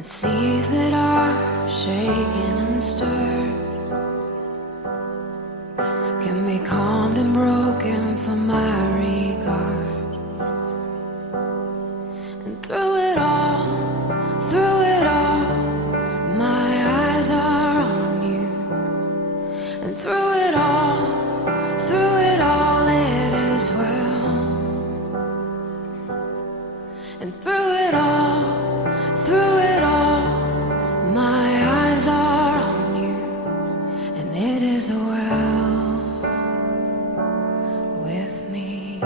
and seas that are shaken and stirred can be calmed and broken for my regard. And through it all, my eyes are on you. And through it all, it is well. And through it all, my eyes are on you, and it is well with me.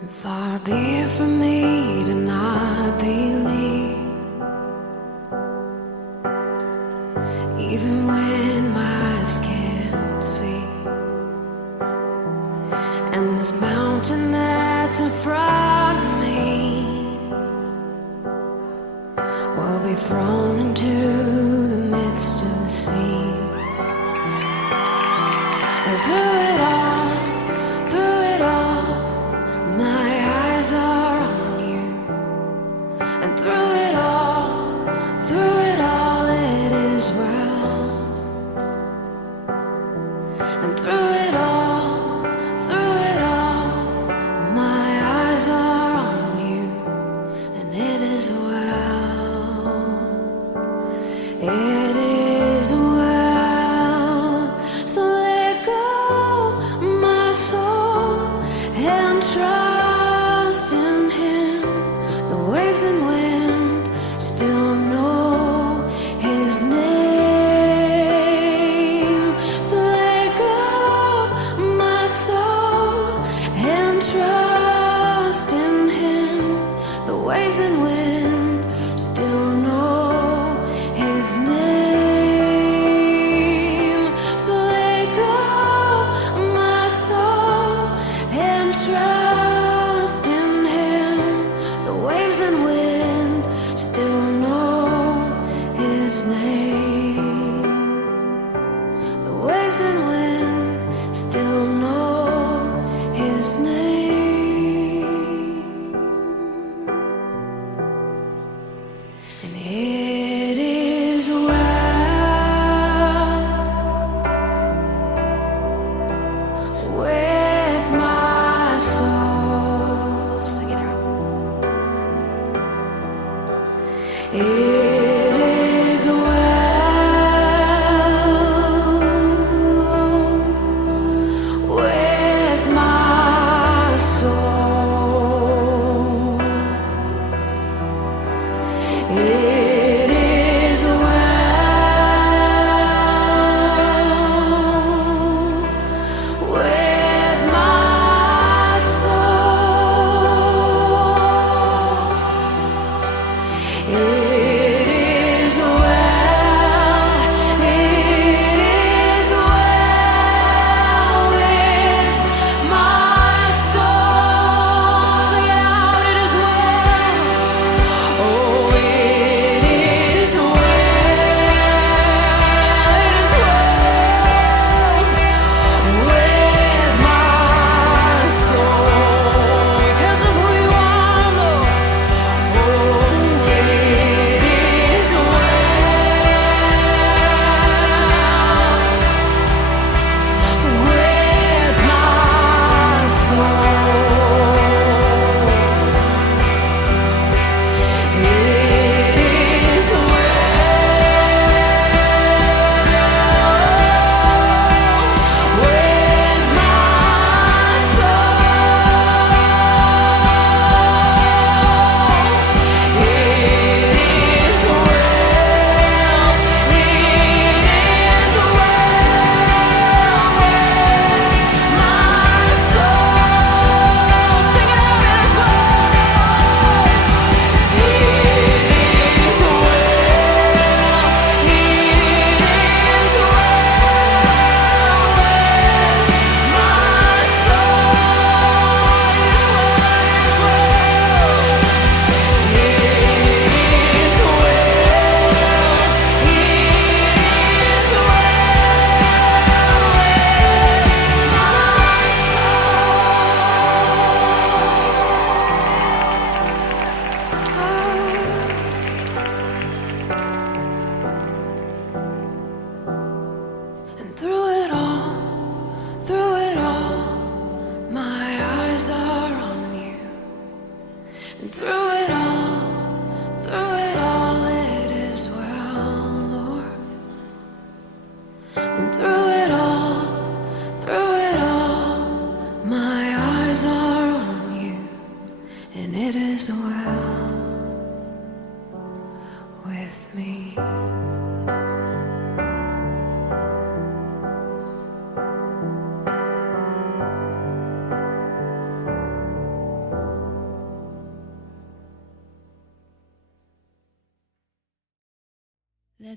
And far be it from me to not believe, even when my eyes can't see. And this mountain that's in front of me will be thrown into the midst of the sea. And through it all, my eyes are on you. And through it all, it is well. And through it all, my eyes are on you, and it is well. It is well. So let go, my soul, and trust in Him. The waves and wind still know His name. So let go,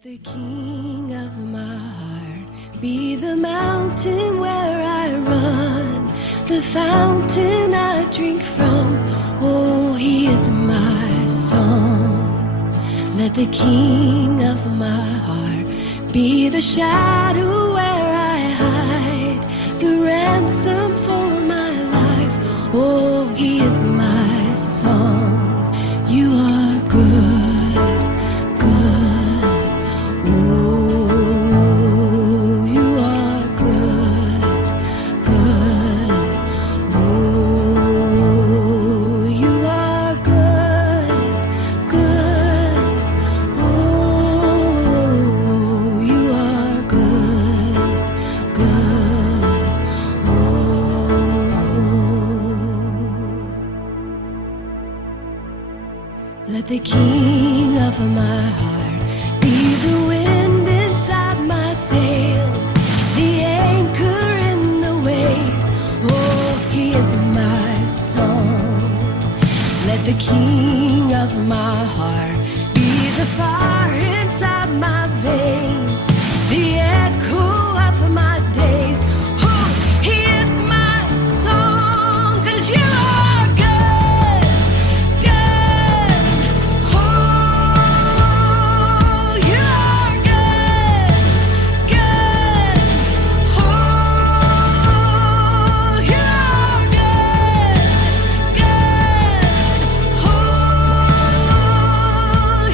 Let the king of my heart be the mountain where I run, the fountain I drink from. Oh, he is my song. Let the king of my heart be the shadow where I hide, the ransom for my life. Oh, he is my song. You are good, good. Oh, you are good, good. Oh, you are good, good. Oh, you are good, good. Oh, let the king of my heart be the wind inside my sails, the anchor in the waves. Oh, he is my song. Let the king of my heart be the fire inside my veins, the echo of my days. Oh, he is my song, 'cause you are good, good. Oh, you are good, good. Oh, you are good, good. Oh,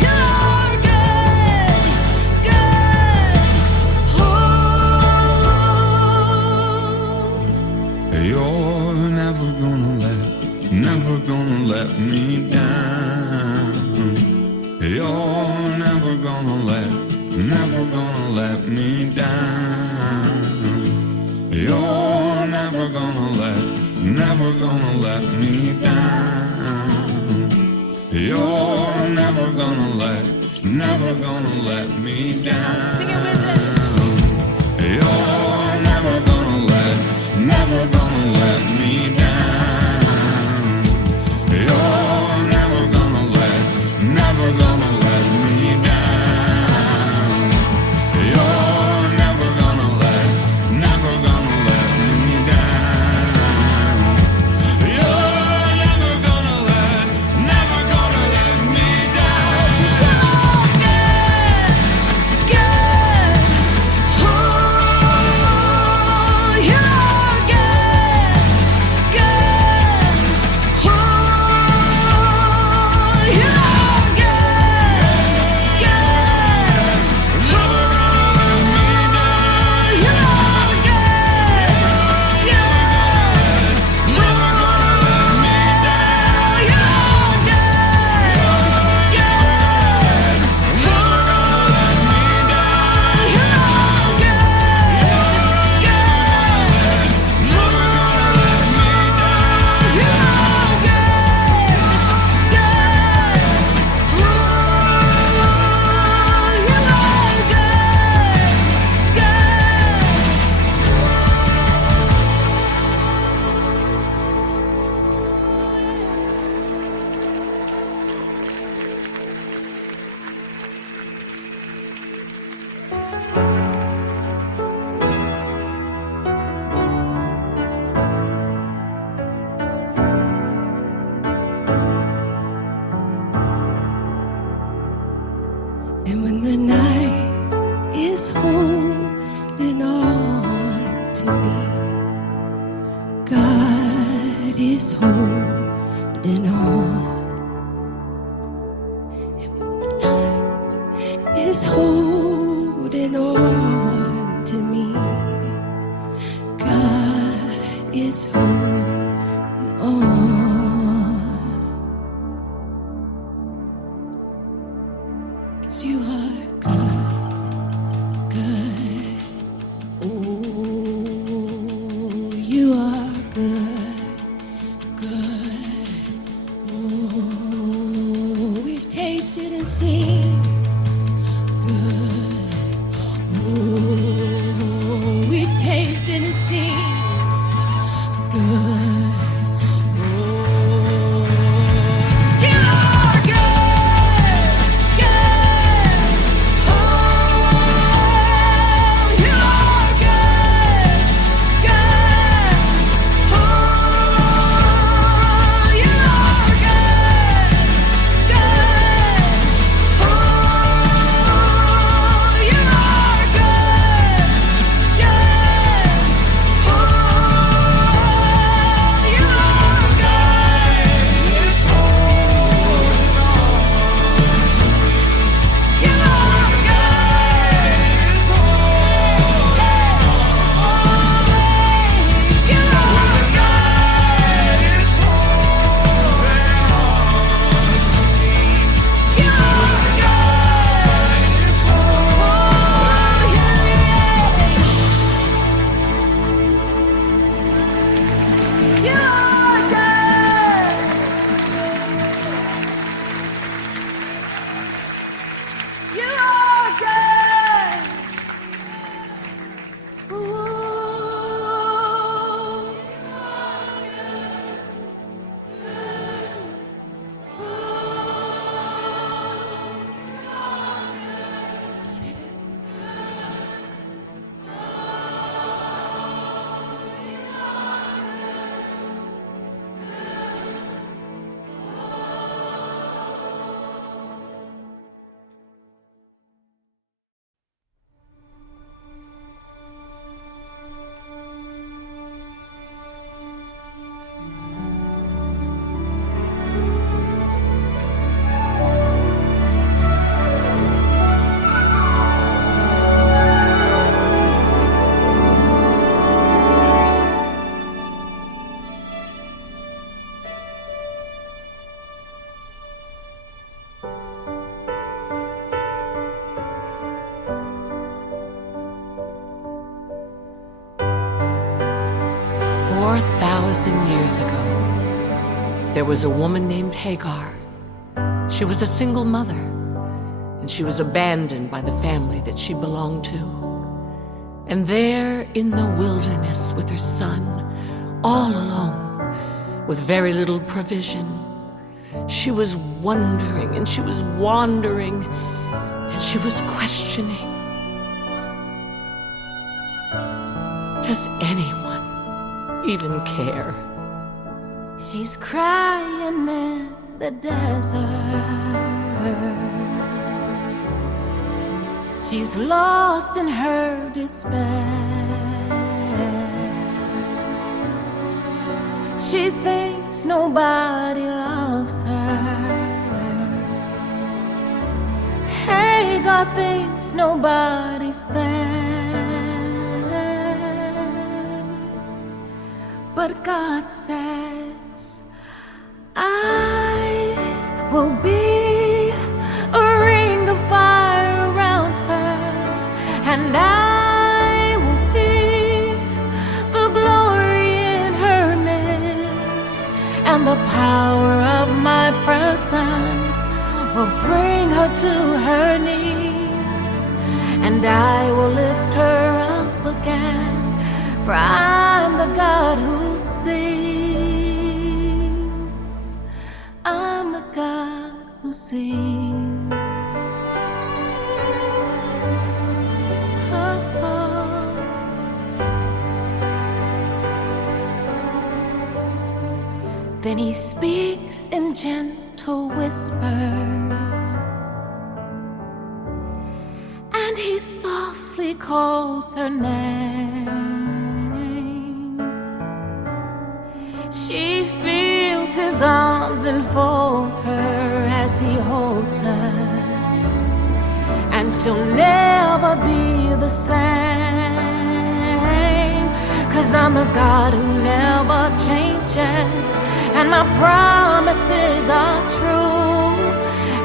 you are good, good. Oh. You're never gonna let me down. You're never gonna let me down. You're never gonna let me down. You're never gonna let me down. Sing it with us. You're never gonna let me down. You're never gonna let me down. You're never gonna let me down. You're never gonna let me down. Good, good. Oh, you're good, good. Oh, you're good, good. Never gonna let me down. You're good, good. Never gonna let me down. You're good, good. Never gonna let me down. You're good, good. Never gonna let me down. You're good, good. Oh, you are good, good. And when the night is holding on to me, God is holding on. And when the night is holding on to me, God is holding on. 'Cause you are good, good. Oh, you are good, good. Oh, we've tasted and seen good. Oh, we've tasted and seen good. Oh, you are good, good. Oh, 4,000 years ago, there was a woman named Hagar. She was a single mother, and she was abandoned by the family that she belonged to. And there in the wilderness with her son, all alone, with very little provision, she was wondering and she was wandering and she was questioning, does anyone even care? She's crying in the desert. She's lost in her despair. She thinks nobody loves her. Hagar thinks nobody's there. But God says, I will be a ring of fire around her, and I will be the glory in her midst, and the power of my presence will bring her to her knees, and I will lift her up again, for I'm the God who sees. I'm the God who sees. Then he speaks in gentle whispers, and he softly calls her name. She feels his arms enfold her as he holds her, and she'll never be the same, 'cause I'm the God who never changes, and my promises are true.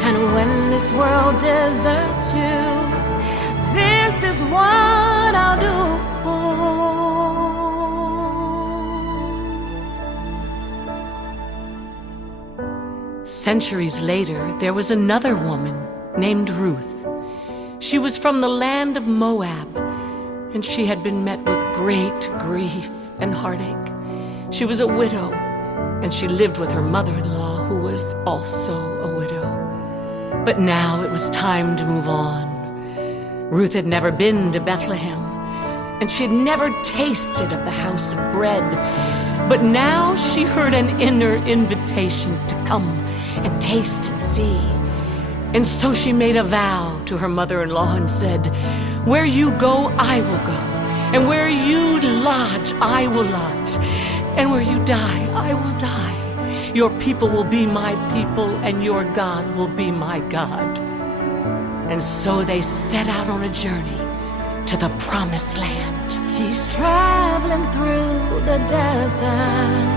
And when this world deserts you, this is what I'll do. Centuries later, there was another woman named Ruth. She was from the land of Moab, and she had been met with great grief and heartache. She was a widow, and she lived with her mother-in-law, who was also a widow. But now it was time to move on. Ruth had never been to Bethlehem, and she had never tasted of the house of bread. But now she heard an inner invitation to come and taste and see. And so she made a vow to her mother-in-law and said, "Where you go, I will go. And where you lodge, I will lodge. And where you die, I will die. Your people will be my people, and your God will be my God." And so they set out on a journey to the promised land. She's traveling through the desert,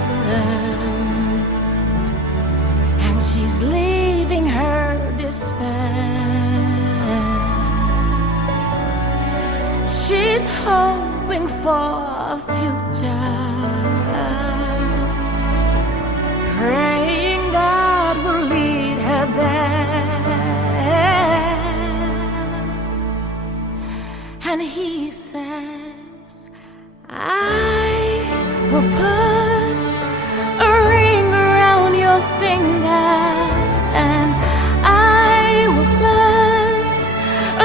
and she's leaving her despair. She's hoping for a future, praying God will lead her there. And he says, I will put a ring around your finger, and I will bless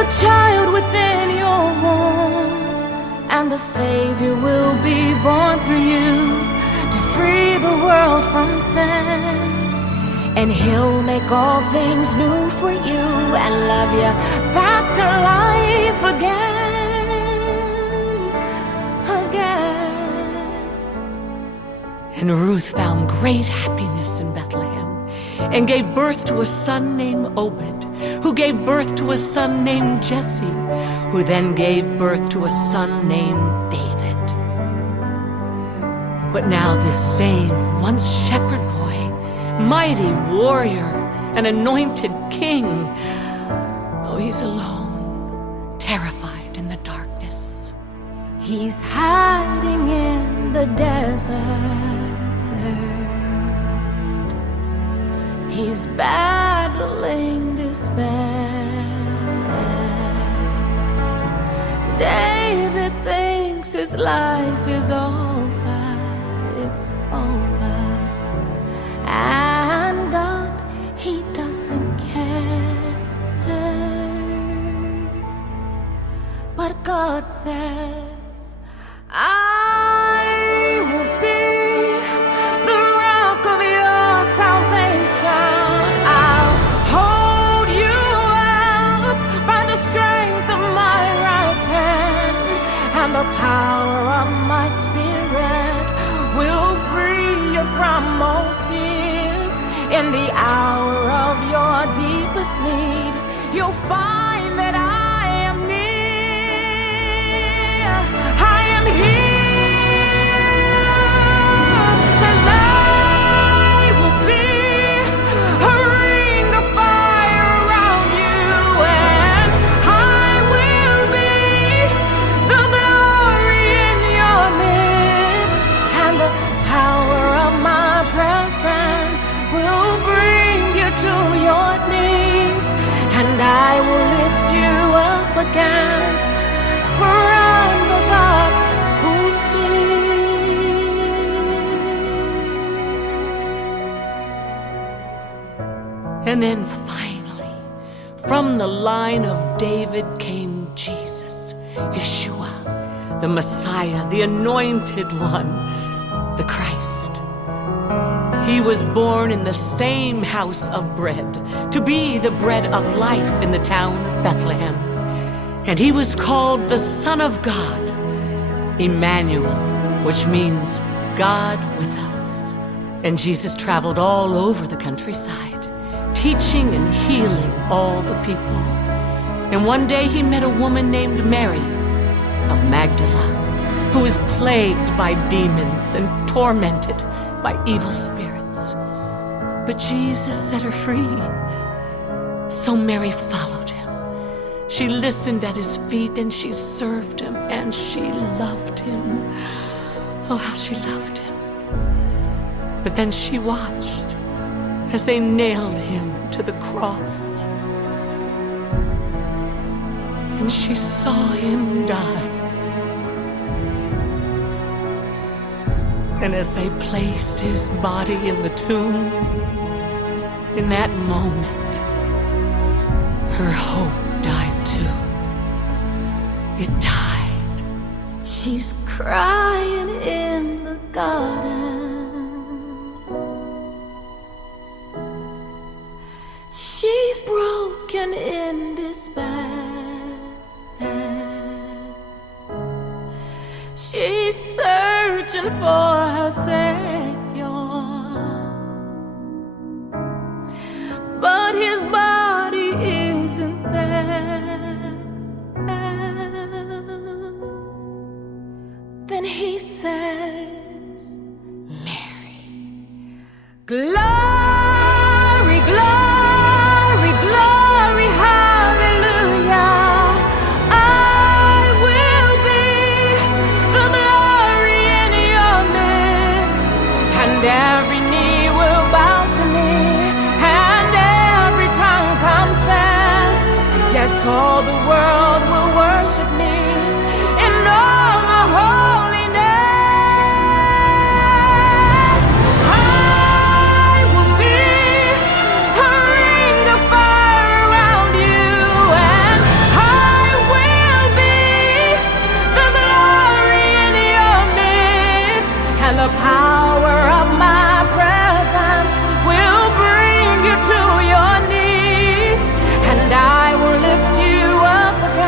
a child within your womb, and the Savior will be born through you to free the world from sin. And he'll make all things new for you and love you back to life again. And Ruth found great happiness in Bethlehem, and gave birth to a son named Obed, who gave birth to a son named Jesse, who then gave birth to a son named David. But now this same once shepherd boy, mighty warrior, and anointed king, oh, he's alone, terrified in the darkness. He's hiding in the desert. He's battling despair. David thinks his life is over, it's over. And God, he doesn't care. But God says, I will be the rock of your salvation. I'll hold you up by the strength of my right hand, and the power of my spirit will free you from all fear. In the hour of your deepest need, you'll find that I am near. I am here, 'cause I will be a ring of fire around you, and I will be the glory in your midst, and the power of my presence will bring you to your knees, and I will lift you up again, for I'm the God who sees. And then finally, from the line of David came Jesus, Yeshua, the Messiah, the Anointed One, the Christ. He was born in the same house of bread, to be the bread of life in the town of Bethlehem. And he was called the Son of God, Emmanuel, which means God with us. And Jesus traveled all over the countryside, teaching and healing all the people. And one day he met a woman named Mary of Magdala, who was plagued by demons and tormented by evil spirits. But Jesus set her free. So Mary followed him. She listened at his feet, and she served him, and she loved him. Oh, how she loved him. But then she watched as they nailed him to the cross, and she saw him die. And as they placed his body in the tomb, in that moment, her hope died too. It died. She's crying in the garden. She's broken in despair. She's searching for her Savior, but his body isn't there. Then he says, Mary. Glory, glory, glory, hallelujah. I will be the glory in your midst, and every knee will bow to me, and every tongue confess. Yes, all the world will worship me in all my holiness. I will be a ring of fire around you, and I will be the glory in your midst, and the power of my presence will bring you to your knees, and I will lift you up again.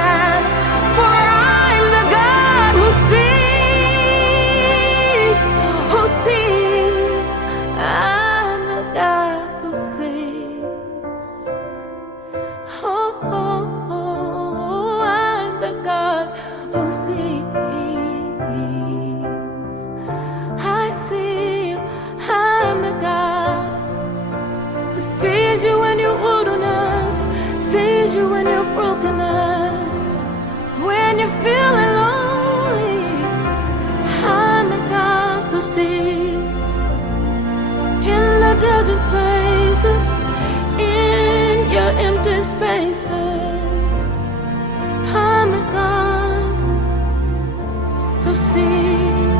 1,000 praises in your empty spaces. I'm the God who sees.